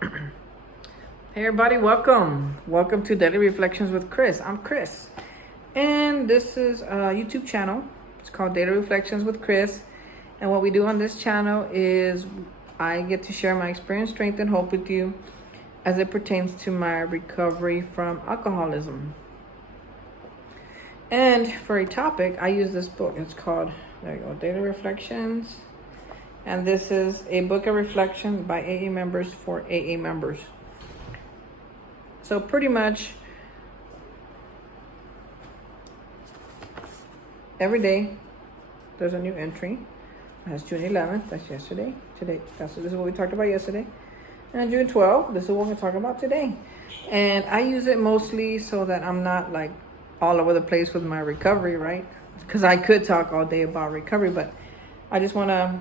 Hey everybody, welcome. Welcome to Daily Reflections with Chris. I'm Chris. And this is a YouTube channel. It's called Daily Reflections with Chris. And what we do on this channel is I get to share my experience, strength, and hope with you as it pertains to my recovery from alcoholism. And for a topic, I use this book. It's called, there you go, Daily Reflections. And this is a book of reflections by AA members for AA members. So pretty much every day there's a new entry. That's June 11th, that's yesterday. Today, this is what we talked about yesterday. And June 12th, this is what we're talking about today. And I use it mostly so that I'm not like all over the place with my recovery, right? Because I could talk all day about recovery, but I just want to,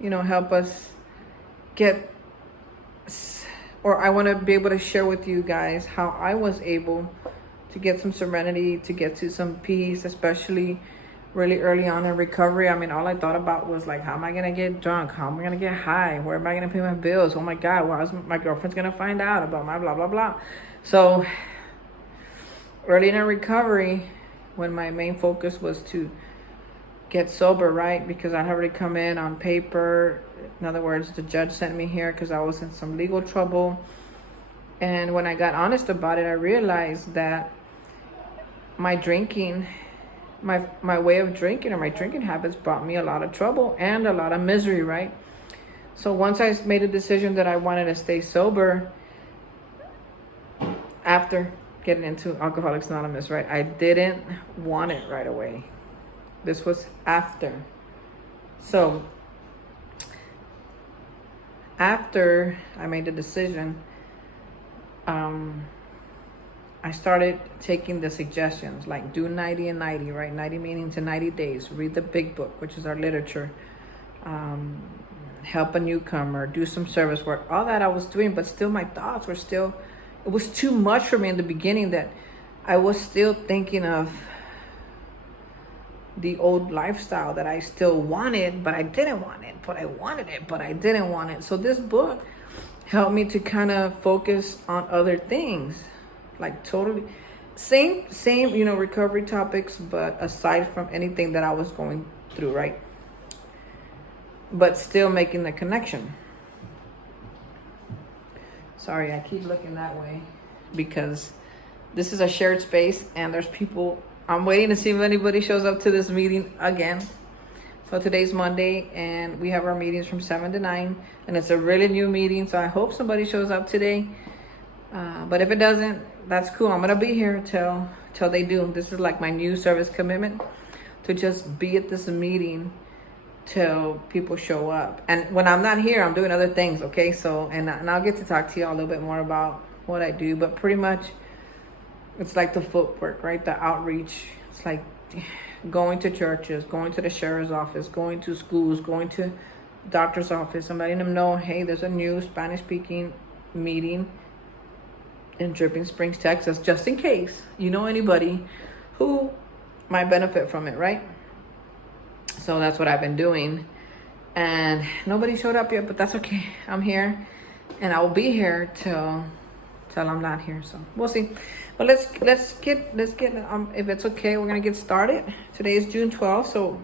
help us get, or I want to be able to share with you guys how I was able to get some serenity, to get to some peace, especially really early on in recovery. I mean, all I thought about was like, how am I going to get drunk? How am I going to get high? Where am I going to pay my bills? Oh my God, why is my girlfriend's going to find out about my blah, blah, blah. So early in recovery, when my main focus was to get sober, right? Because I had already come in on paper. In other words, the judge sent me here because I was in some legal trouble. And when I got honest about it, I realized that my drinking, my way of drinking or my drinking habits brought me a lot of trouble and a lot of misery, right? So once I made a decision that I wanted to stay sober after getting into Alcoholics Anonymous, right? I didn't want it right away. This was after. So after I made the decision, I started taking the suggestions, like do 90 and 90, right? 90 meetings in 90 days. Read the big book, which is our literature. Help a newcomer, do some service work. All that I was doing, but still my thoughts were still, it was too much for me in the beginning that I was still thinking of the old lifestyle that I still wanted, but I didn't want it, but I wanted it, but I didn't want it. So this book helped me to kind of focus on other things, like totally same, recovery topics, but aside from anything that I was going through, right? But still making the connection. Sorry, I keep looking that way because this is a shared space and there's people. I'm waiting to see if anybody shows up to this meeting again. So today's Monday and we have our meetings from 7 to 9 and it's a really new meeting. So I hope somebody shows up today. But if it doesn't, that's cool. I'm going to be here till they do. This is like my new service commitment to just be at this meeting till people show up. And when I'm not here, I'm doing other things. Okay. So, and I'll get to talk to you all a little bit more about what I do, but pretty much it's like the footwork, right? The outreach. It's like going to churches, going to the sheriff's office, going to schools, going to doctor's office and letting them know, hey, there's a new Spanish-speaking meeting in Dripping Springs, Texas, just in case you know anybody who might benefit from it, right? So that's what I've been doing. And nobody showed up yet, but that's okay. I'm here and I will be here till I'm not here, so we'll see. But let's get if it's okay, we're gonna get started. Today is June 12th, so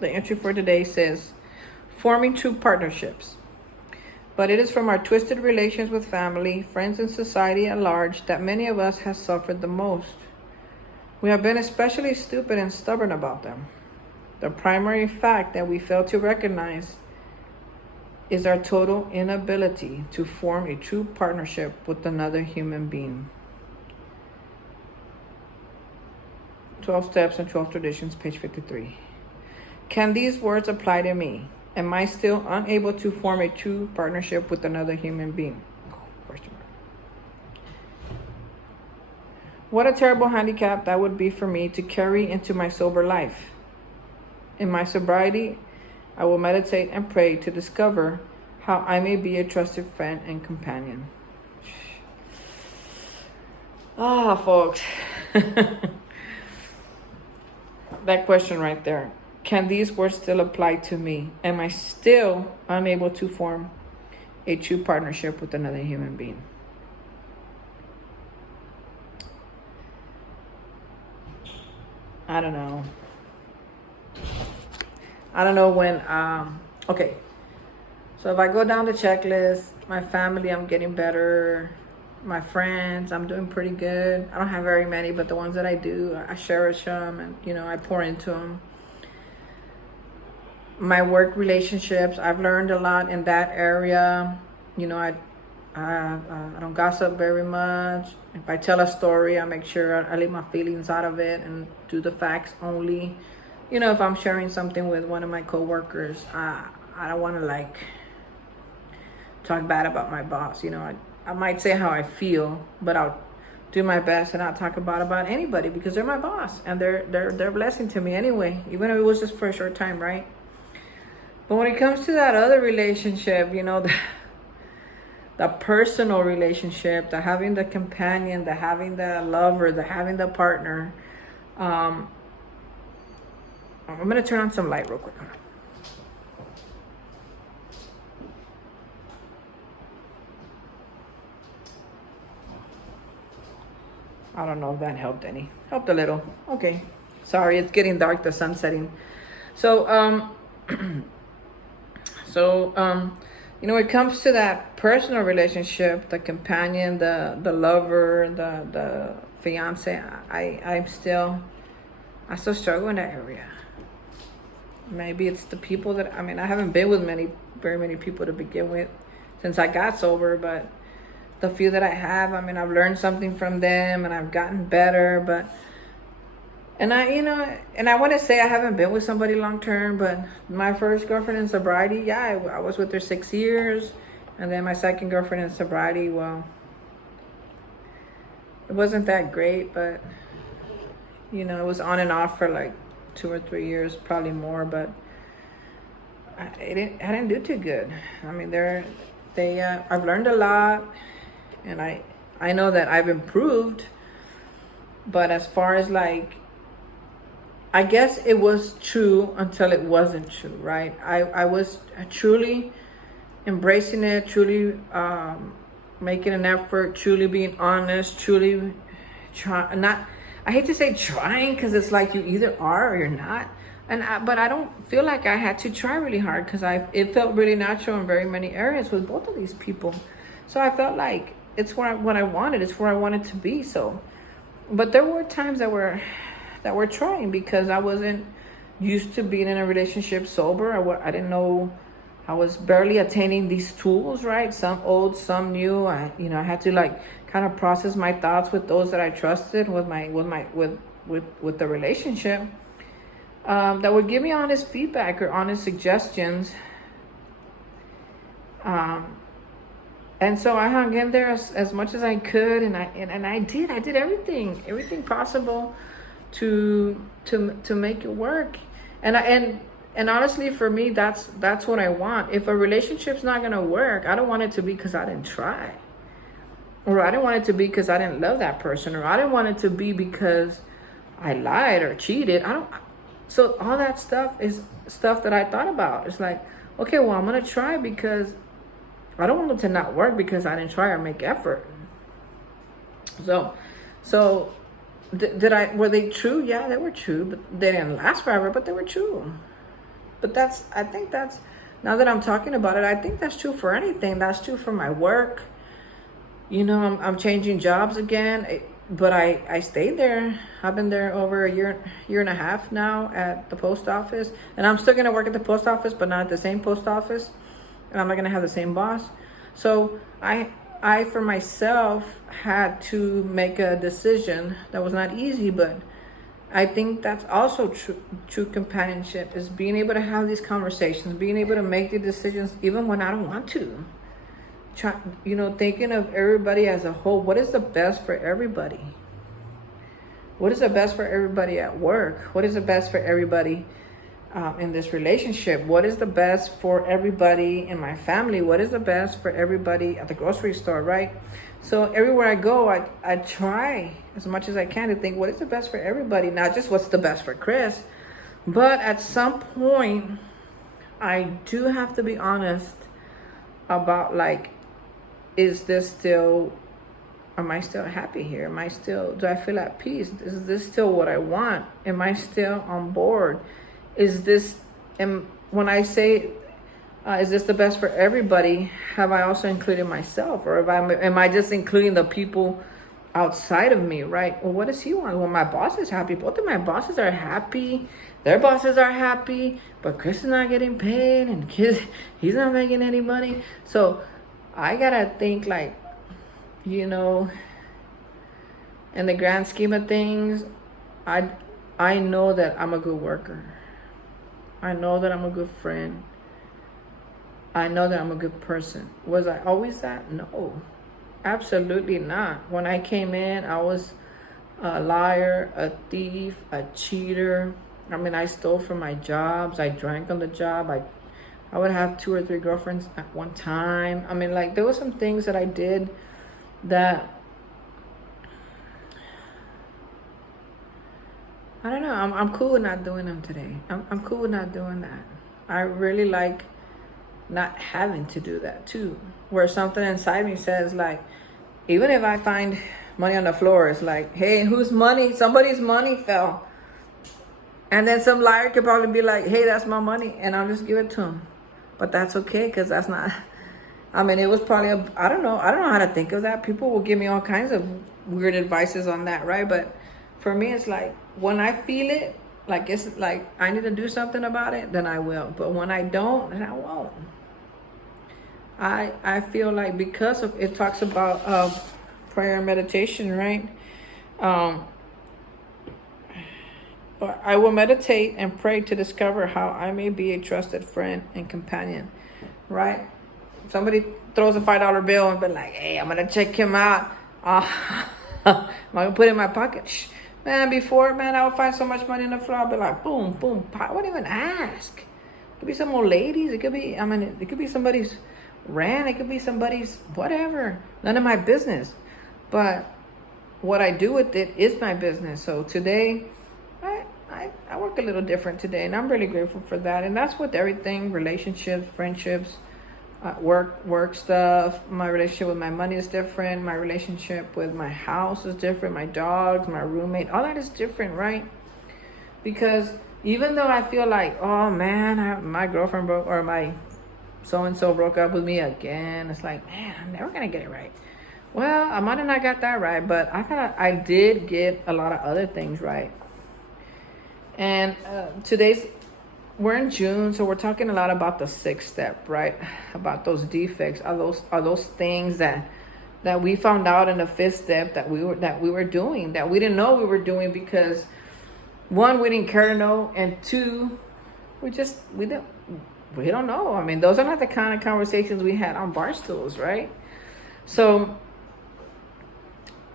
the entry for today says forming true partnerships. But it is from our twisted relations with family, friends, and society at large that many of us have suffered the most. We have been especially stupid and stubborn about them. The primary fact that we fail to recognize is our total inability to form a true partnership with another human being. 12 Steps and 12 Traditions, page 53. Can these words apply to me? Am I still unable to form a true partnership with another human being? Question mark. What a terrible handicap that would be for me to carry into my sober life. In my sobriety, I will meditate and pray to discover how I may be a trusted friend and companion. Folks. That question right there. Can these words still apply to me? Am I still unable to form a true partnership with another human being. I don't know. I don't know when, okay. So if I go down the checklist, my family, I'm getting better. My friends, I'm doing pretty good. I don't have very many, but the ones that I do, I cherish them and, you know, I pour into them. My work relationships, I've learned a lot in that area. You know, I don't gossip very much. If I tell a story, I make sure I leave my feelings out of it and do the facts only. You know, if I'm sharing something with one of my coworkers, I don't want to like talk bad about my boss. You know, I might say how I feel, but I'll do my best and not talk about anybody because they're my boss and they're a blessing to me anyway, even if it was just for a short time, right? But when it comes to that other relationship, you know, the personal relationship, the having the companion, the having the lover, the having the partner, I'm gonna turn on some light real quick. I don't know if that helped any. Helped a little. Okay. Sorry, it's getting dark, the sun's setting. So, you know, when it comes to that personal relationship, the companion, the lover, the fiance, I still struggle in that area. Maybe it's the people that, I mean, I haven't been with very many people to begin with since I got sober, but the few that I have, I mean, I've learned something from them and I've gotten better, but, and I want to say I haven't been with somebody long term, but my first girlfriend in sobriety, yeah, I was with her 6 years. And then my second girlfriend in sobriety, well, it wasn't that great, but, you know, it was on and off for like 2 or 3 years, probably more, but I didn't do too good. I mean, I've learned a lot, and I know that I've improved, but as far as like, I guess it was true until it wasn't true, right? I was truly embracing it, truly making an effort, truly being honest, truly I hate to say trying, because it's like you either are or you're not. But I don't feel like I had to try really hard, because it felt really natural in very many areas with both of these people. So I felt like it's what I wanted. It's where I wanted to be. So, but there were times that were trying, because I wasn't used to being in a relationship sober. I didn't know. I was barely attaining these tools, right? Some old, some new. I had to like kind of process my thoughts with those that I trusted with the relationship. That would give me honest feedback or honest suggestions. And so I hung in there as much as I could, and I did everything possible to make it work. And honestly, for me, that's what I want. If a relationship's not gonna work, I don't want it to be because I didn't try, or I didn't want it to be because I didn't love that person, or I didn't want it to be because I lied or cheated. So all that stuff is stuff that I thought about. It's like, okay, well, I'm gonna try because I don't want it to not work because I didn't try or make effort. So were they true? Yeah, they were true, but they didn't last forever, but they were true. But I think that's, now that I'm talking about it, I think that's true for anything. That's true for my work. You know, I'm changing jobs again, but I stayed there. I've been there over a year and a half now at the post office, and I'm still gonna work at the post office, but not at the same post office, and I'm not gonna have the same boss. So I for myself had to make a decision that was not easy, but I think that's also true companionship, is being able to have these conversations, being able to make the decisions even when I don't want to. Thinking of everybody as a whole. What is the best for everybody? What is the best for everybody at work? What is the best for everybody in this relationship? What is the best for everybody in my family? What is the best for everybody at the grocery store, right? So everywhere I go, I try as much as I can to think, what is the best for everybody? Not just what's the best for Chris. But at some point, I do have to be honest about like, is this still, am I still happy here? Am I still, do I feel at peace? Is this still what I want? Am I still on board? Is this, when I say, is this the best for everybody? Have I also included myself? Or am I just including the people outside of me, right? Well, what does he want? Well, my boss is happy. Both of my bosses are happy. Their bosses are happy. But Chris is not getting paid. And he's not making any money. So I got to think like, you know, in the grand scheme of things, I know that I'm a good worker. I know that I'm a good friend. I know that I'm a good person. Was I always that? No, absolutely not. When I came in, I was a liar, a thief, a cheater. I mean, I stole from my jobs. I drank on the job. I would have 2 or 3 girlfriends at one time. I mean, like, there were some things that I did that, I don't know. I'm cool with not doing them today. I'm cool with not doing that. I really like not having to do that too, where something inside me says like, even if I find money on the floor, it's like, hey, whose money? Somebody's money fell. And then some liar could probably be like, hey, that's my money, and I'll just give it to him. But that's okay, because that's not, I mean, it was probably I don't know how to think of that. People will give me all kinds of weird advices on that, right? But for me, it's like, when I feel it, like it's like I need to do something about it, then I will. But when I don't, then I won't. I feel like, because of, it talks about prayer and meditation, right? I will meditate and pray to discover how I may be a trusted friend and companion, right? Somebody throws a $5 bill and be like, hey, I'm gonna check him out. I'm gonna put it in my pocket. Shh. Man, before, man, I would find so much money on the floor. I'd be like, boom, boom. I wouldn't even ask. It could be some old ladies. It could be, I mean, it could be somebody's rent. It could be somebody's whatever. None of my business. But what I do with it is my business. So today, I work a little different today, and I'm really grateful for that. And that's with everything: relationships, friendships, work stuff. My relationship with my money is different. My relationship with my house is different. My dogs, my roommate, all that is different, right? Because even though I feel like, oh man, my girlfriend broke, or my so-and-so broke up with me again, it's like, man, I'm never gonna get it right. Well, I might have not got that right, but I did get a lot of other things right. And we're in June, so we're talking a lot about the 6th step, right? About those defects, are those things that we found out in the 5th step that we were doing, that we didn't know we were doing, because 1, we didn't care to know, and 2, we don't know. I mean, those are not the kind of conversations we had on bar stools, right? So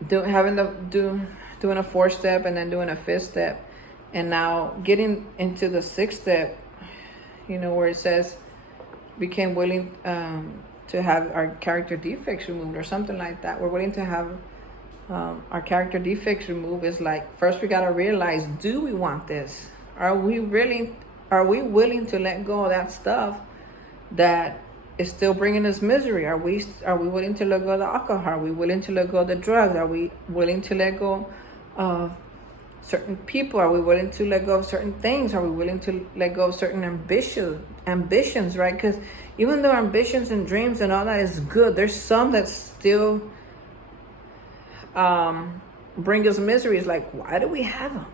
doing a 4th step and then doing a 5th step. And now getting into the 6th step, you know, where it says became willing to have our character defects removed, or something like that. We're willing to have our character defects removed. Is like, first we got to realize, do we want this? Are we willing to let go of that stuff that is still bringing us misery? Are we willing to let go of the alcohol? Are we willing to let go of the drugs? Are we willing to let go of certain people? Are we willing to let go of certain things? Are we willing to let go of certain ambitions, right? Because even though ambitions and dreams and all that is good, there's some that still bring us misery. It's like, why do we have them?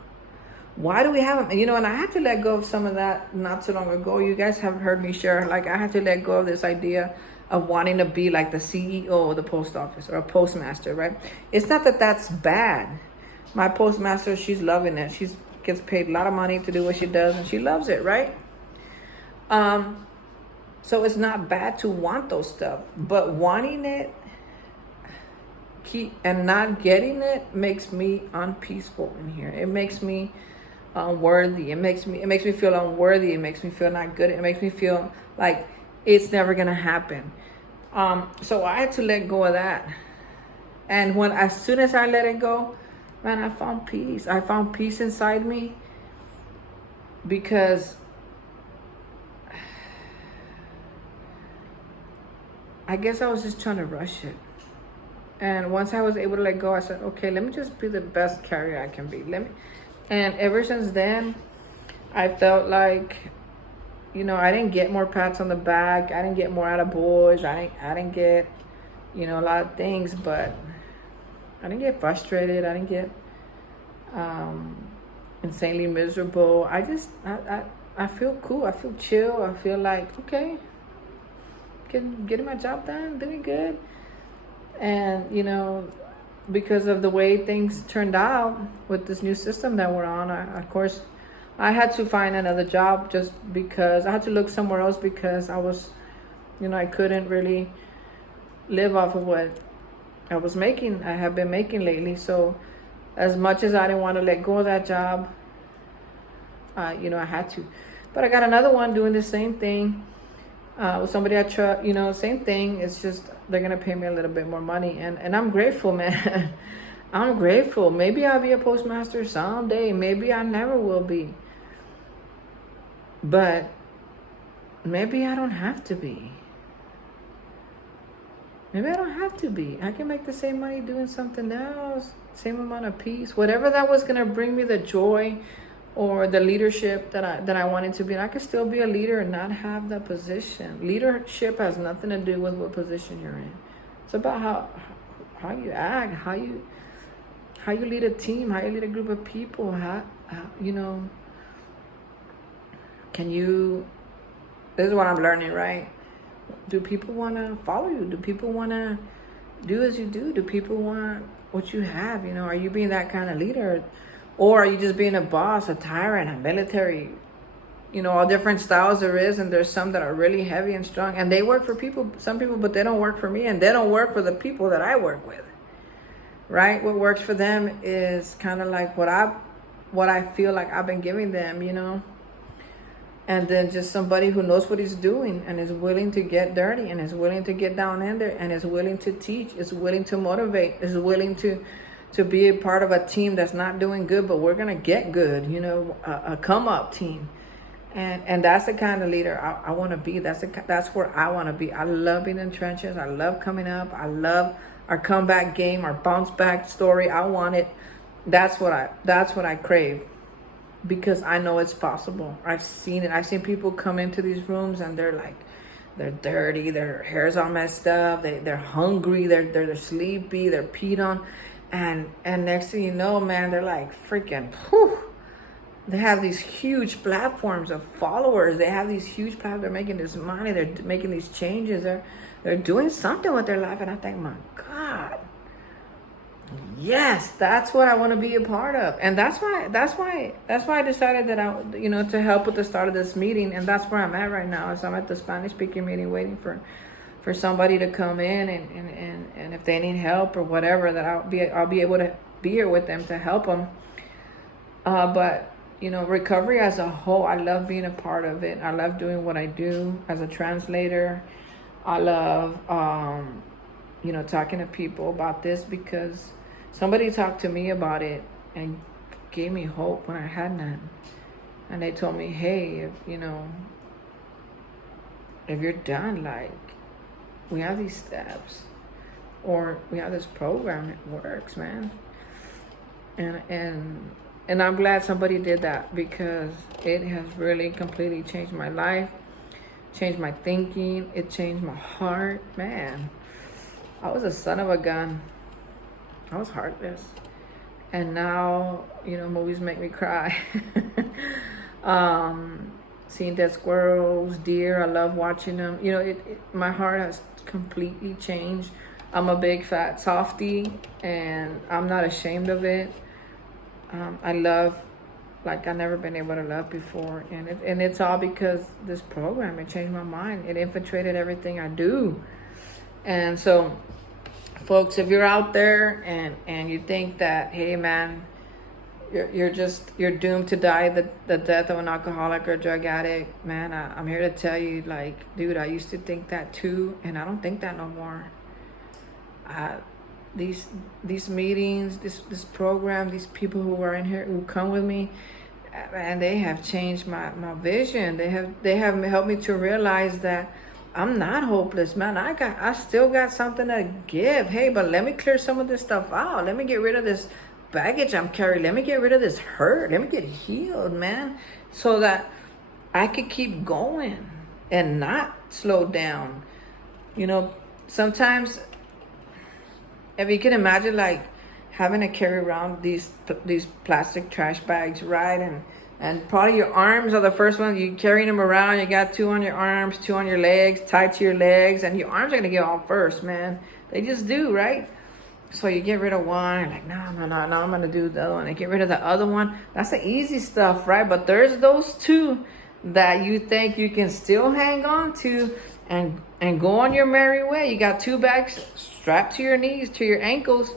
Why do we have them? And, you know, and I had to let go of some of that not too long ago. You guys have heard me share, like, I had to let go of this idea of wanting to be like the CEO of the post office or a postmaster, right? It's not that that's bad. My postmaster, she's loving it. She gets paid a lot of money to do what she does, and she loves it, right? So it's not bad to want those stuff, but wanting it and not getting it makes me unpeaceful in here. It makes me unworthy. It makes me feel unworthy. It makes me feel not good. It makes me feel like it's never gonna happen. So I had to let go of that. And as soon as I let it go, man, I found peace. I found peace inside me, because I guess I was just trying to rush it. And once I was able to let go, I said, okay, let me just be the best carrier I can be. And ever since then, I felt like, I didn't get more pats on the back. I didn't get more out of boys. I didn't get, a lot of things, but I didn't get frustrated. I didn't get insanely miserable. I feel cool. I feel chill. I feel like, okay, getting my job done, doing good. And, because of the way things turned out with this new system that we're on, of course, I had to find another job just because I had to look somewhere else because I was, I couldn't really live off of what I have been making lately. So as much as I didn't want to let go of that job, I had to. But I got another one doing the same thing. With somebody I trust, same thing. It's just they're gonna pay me a little bit more money, and I'm grateful, man. I'm grateful. Maybe I'll be a postmaster someday. Maybe I never will be. But maybe I don't have to be. Maybe I don't have to be. I can make the same money doing something else, same amount of peace, whatever that was gonna bring me the joy or the leadership that I wanted to be. And I could still be a leader and not have that position. Leadership has nothing to do with what position you're in. It's about how you act, how you lead a team, how you lead a group of people. This is what I'm learning, right? Do people want to follow you? Do people want to do as you do? Do people want what you have? Are you being that kind of leader? Or are you just being a boss, a tyrant, a military? All different styles there is, and there's some that are really heavy and strong, and they work for some people, but they don't work for me, and they don't work for the people that I work with, right? What works for them is kind of like what I feel like I've been giving them, and then just somebody who knows what he's doing and is willing to get dirty and is willing to get down in there and is willing to teach, is willing to motivate, is willing to be a part of a team that's not doing good, but we're going to get good, a come up team. And that's the kind of leader I want to be. That's where I want to be. I love being in trenches. I love coming up. I love our comeback game, our bounce back story. I want it. That's what I crave, because I know it's possible. I've seen it. I've seen people come into these rooms and they're dirty. Their hair's all messed up. They're hungry. They're sleepy. They're peed on. And next thing you know, man, they're like freaking, whew. They have these huge platforms of followers. They have these huge platforms. They're making this money. They're making these changes. They're doing something with their life. And I think, my God, yes, that's what I want to be a part of. And that's why I decided that to help with the start of this meeting. And that's where I'm at right now. Is I'm at the Spanish speaking meeting waiting for somebody to come in and if they need help or whatever, that I'll be able to be here with them to help them. But recovery as a whole, I love being a part of it. I love doing what I do as a translator. I love talking to people about this, because somebody talked to me about it and gave me hope when I had none. And they told me, hey, if you're done, we have these steps, or we have this program. It works, man. And I'm glad somebody did that, because it has really completely changed my life, changed my thinking. It changed my heart, man. I was a son of a gun. I was heartless. And now, movies make me cry. Seeing dead squirrels, deer, I love watching them. My heart has completely changed. I'm a big fat softie, and I'm not ashamed of it. I love like I've never been able to love before, and it's all because this program. It changed my mind. It infiltrated everything I do. And so, folks, if you're out there and you think that, hey man, you're doomed to die the death of an alcoholic or drug addict, man, I'm here to tell you, dude, I used to think that too, and I don't think that no more. These meetings, this program, these people who are in here, who come with me, and they have changed my vision. They have helped me to realize that I'm not hopeless, man. I still got something to give. Hey, but let me clear some of this stuff out. Let me get rid of this baggage I'm carrying. Let me get rid of this hurt. Let me get healed, man, so that I could keep going and not slow down. You know, sometimes if you can imagine, like, having to carry around these plastic trash bags, right? And probably your arms are the first one. You carrying them around. You got 2 on your arms, 2 on your legs, tied to your legs, and your arms are gonna get off first, man. They just do, right? So you get rid of one, and like, no, I'm gonna do the other one. And get rid of the other one. That's the easy stuff, right? But there's those 2 that you think you can still hang on to and go on your merry way. You got 2 bags strapped to your knees, to your ankles,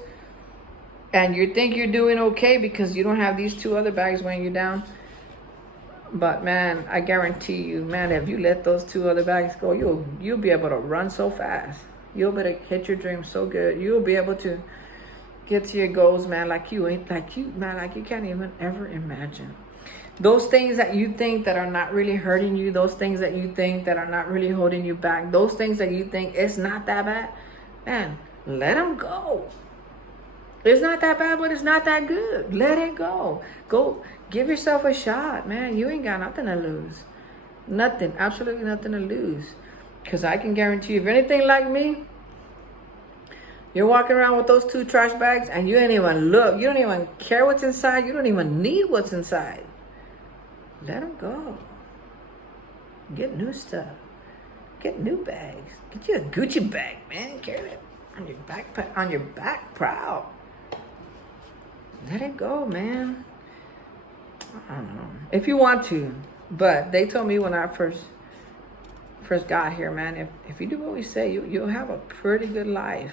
and you think you're doing okay because you don't have these 2 other bags weighing you down. But man, I guarantee you, man, if you let those 2 other bags go, you'll be able to run so fast. You'll be able to hit your dreams so good. You'll be able to get to your goals, man, like you can't even ever imagine. Those things that you think that are not really hurting you, those things that you think that are not really holding you back, those things that you think it's not that bad, man, let them go. It's not that bad, but it's not that good. Let it go. Go give yourself a shot, man. You ain't got nothing to lose. Nothing, absolutely nothing to lose. Because I can guarantee you, if anything like me, you're walking around with those 2 trash bags and you ain't even look. You don't even care what's inside. You don't even need what's inside. Let them go. Get new stuff. Get new bags. Get you a Gucci bag, man. Carry it on your backpack, on your back, proud. Let it go, man. I don't know if you want to, but they told me when I first got here, man, if you do what we say, you'll have a pretty good life.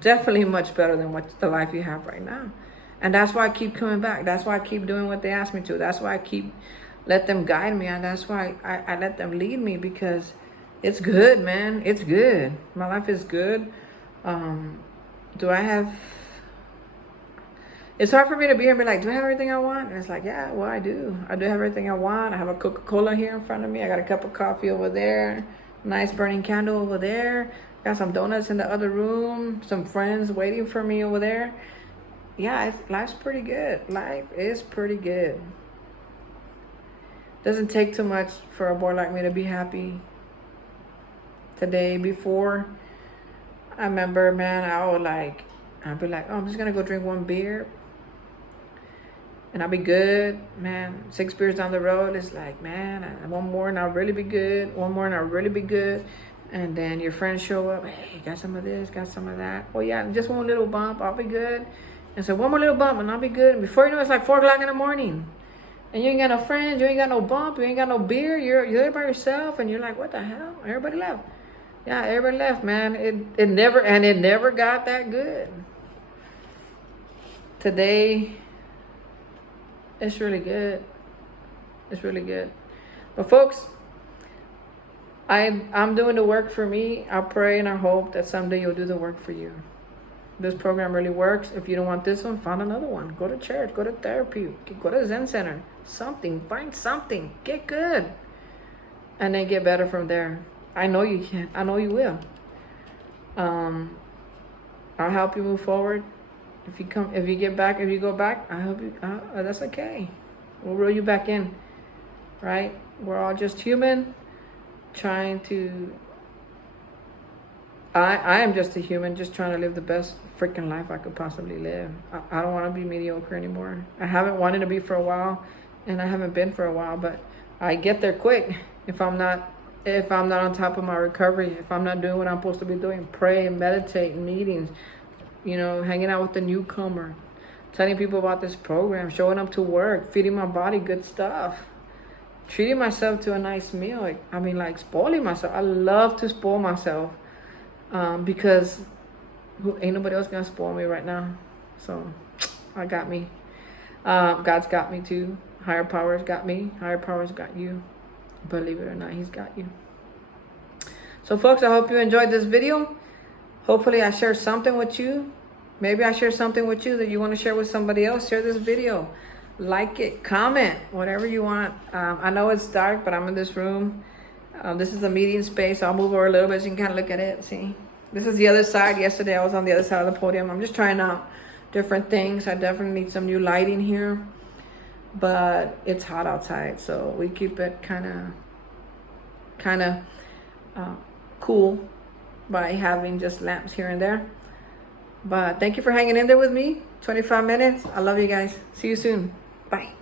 Definitely much better than what the life you have right now. And that's why I keep coming back. That's why I keep doing what they ask me to. That's why I keep let them guide me, and that's why I let them lead me, because it's good, man. It's good. My life is good. Do I have... It's hard for me to be here and be like, do I have everything I want? And it's like, yeah, well, I do. I do have everything I want. I have a Coca-Cola here in front of me. I got a cup of coffee over there. Nice burning candle over there. Got some donuts in the other room. Some friends waiting for me over there. Yeah, life's pretty good. Life is pretty good. Doesn't take too much for a boy like me to be happy. Today, before, I remember, man, I'd be like, oh, I'm just going to go drink 1 beer. And I'll be good, man. 6 beers down the road, it's like, man, 1 more and I'll really be good. 1 more and I'll really be good. And then your friends show up. Hey, got some of this, got some of that. Oh, yeah, just 1 little bump, I'll be good. And so 1 more little bump and I'll be good. And before you know it, it's like 4 o'clock in the morning. And you ain't got no friends, you ain't got no bump, you ain't got no beer. You're there by yourself and you're like, what the hell? Everybody left. Yeah, everybody left, man. It never got that good. Today, it's really good. It's really good. But folks, I'm doing the work for me. I pray and I hope that someday you'll do the work for you. This program really works. If you don't want this one, find another one. Go to church, go to therapy, go to Zen Center. Something, find something. Get good. And then get better from there. I know you can. I know you will. I'll help you move forward. If you go back, I hope you, that's okay. We'll reel you back in, right? We're all just human, trying to, I am just a human, just trying to live the best freaking life I could possibly live. I don't want to be mediocre anymore. I haven't wanted to be for a while, and I haven't been for a while, but I get there quick if I'm not on top of my recovery, if I'm not doing what I'm supposed to be doing, pray, meditate, meetings, hanging out with the newcomer, telling people about this program, showing up to work, feeding my body good stuff, treating myself to a nice meal. Spoiling myself. I love to spoil myself because ain't nobody else gonna spoil me right now. So I got me. God's got me too. Higher powers got me. Higher powers got you. Believe it or not, he's got you. So folks, I hope you enjoyed this video. Hopefully I shared something with you. Maybe I share something with you that you want to share with somebody else. Share this video. Like it, comment, whatever you want. I know it's dark, but I'm in this room. This is the meeting space. I'll move over a little bit so you can kind of look at it. See, this is the other side. Yesterday I was on the other side of the podium. I'm just trying out different things. I definitely need some new lighting here, but it's hot outside, so we keep it kind of cool by having just lamps here and there. But thank you for hanging in there with me. 25 minutes. I love you guys. See you soon. Bye.